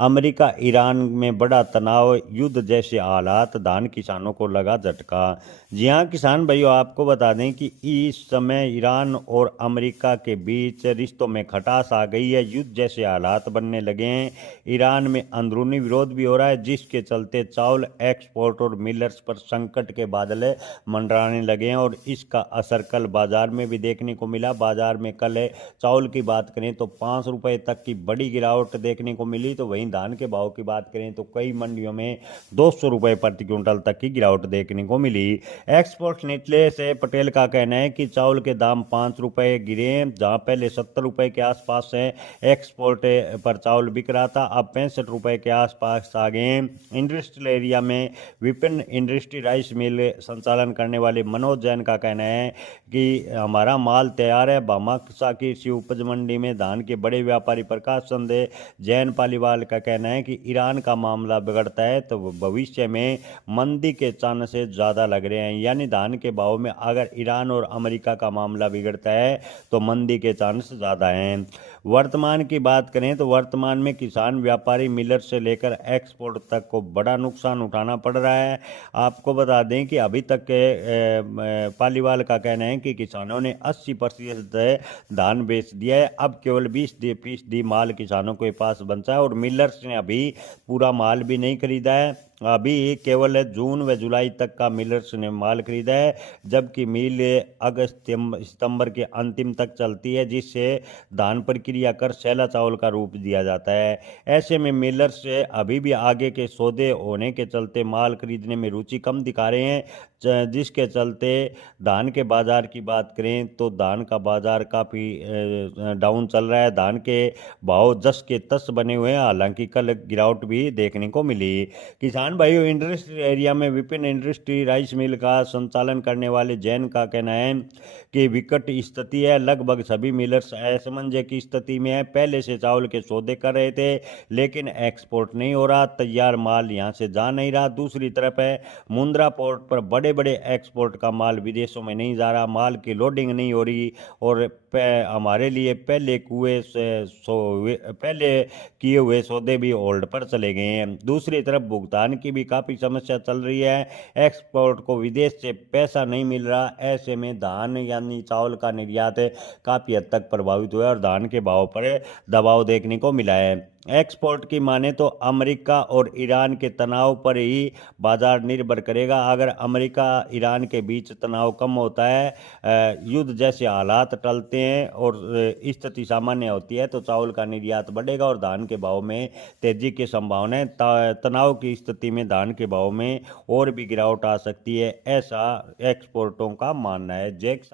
America Iran में बड़ा तनाव, युद्ध जैसे हालात, धान किसानों को लगा झटका। जी हाँ किसान भाइयों, आपको बता दें कि इस समय ईरान और अमेरिका के बीच रिश्तों में खटास आ गई है। युद्ध जैसे हालात बनने लगे हैं। ईरान में अंदरूनी विरोध भी हो रहा है, जिसके चलते चावल एक्सपोर्ट और मिलर्स पर संकट के बादल मंडराने लगे हैं और इसका असर कल बाजार में भी देखने को मिला। बाजार में कल चावल की बात करें तो 5 रुपए तक की बड़ी गिरावट देखने को मिली। तो वहीं धान के भाव की बात करें तो कई मंडियों में 200 रुपए प्रति क्विंटल तक की गिरावट देखने को मिली। एक्सपोर्ट नेटले से पटेल का कहना है कि चावल के दाम 5 रुपए गिरे, जहां पहले 70 रुपए के आसपास है एक्सपोर्ट पर चावल बिक रहा था, अब 65 रुपए के आसपास आ गए। इंडस्ट्रियल एरिया में विपिन इंडस्ट्री राइस मिल संचालन करने वाले मनोज जैन का कहना है कि हमारा माल तैयार है। भामासा की कृषि उपज मंडी में धान के बड़े व्यापारी प्रकाश चंद जैन पालीवाल का कहना है कि ईरान का मामला बिगड़ता है तो भविष्य में मंदी के चांसेस ज़्यादा लग रहे हैं। यानी धान के भाव में अगर ईरान और अमेरिका का मामला बिगड़ता है तो मंदी के चांस ज़्यादा हैं। वर्तमान की बात करें तो वर्तमान में किसान, व्यापारी, मिलर से लेकर एक्सपोर्ट तक को बड़ा नुकसान उठाना पड़ रहा है। आपको बता दें कि अभी तक के पालीवाल का कहना है कि किसानों ने 80% धान बेच दिया है, अब केवल 20% माल किसानों के पास बचा है और मिलर्स ने अभी पूरा माल भी नहीं खरीदा है। अभी केवल जून व जुलाई तक का मिलर्स ने माल खरीदा है, जबकि मिल अगस्त सितंबर के अंतिम तक चलती है, जिससे धान प्रक्रिया कर सैला चावल का रूप दिया जाता है। ऐसे में मिलर्स अभी भी आगे के सौदे होने के चलते माल खरीदने में रुचि कम दिखा रहे हैं, जिसके चलते धान के बाज़ार की बात करें तो धान का बाज़ार काफ़ी डाउन चल रहा है। धान के भाव जस के तस बने हुए हैं, हालांकि कल गिरावट भी देखने को मिली। किसान भाइयों, इंडस्ट्री एरिया में विपिन इंडस्ट्री राइस मिल का संचालन करने वाले जैन का कहना है कि विकट स्थिति है, लगभग सभी मिलर्स असमंजस की स्थिति में है। पहले से चावल के सौदे कर रहे थे लेकिन एक्सपोर्ट नहीं हो रहा, तैयार माल यहां से जा नहीं रहा। दूसरी तरफ है मुंद्रा पोर्ट पर बड़े बड़े एक्सपोर्ट का माल विदेशों में नहीं जा रहा, माल की लोडिंग नहीं हो रही और हमारे लिए पहले किए हुए सौदे भी होल्ड पर चले गए हैं। दूसरी तरफ भुगतान की भी काफ़ी समस्या चल रही है, एक्सपोर्ट को विदेश से पैसा नहीं मिल रहा। ऐसे में धान यानी चावल का निर्यात काफ़ी हद तक प्रभावित हुआ है और धान के भाव पर दबाव देखने को मिला है। एक्सपोर्ट की माने तो अमेरिका और ईरान के तनाव पर ही बाजार निर्भर करेगा। अगर अमेरिका ईरान के बीच तनाव कम होता है, युद्ध जैसे हालात टलते हैं और स्थिति सामान्य होती है तो चावल का निर्यात बढ़ेगा और धान के भाव में तेजी की संभावना है। तनाव की स्थिति में धान के भाव में और भी गिरावट आ सकती है, ऐसा एक्सपोर्टों का मानना है। जैक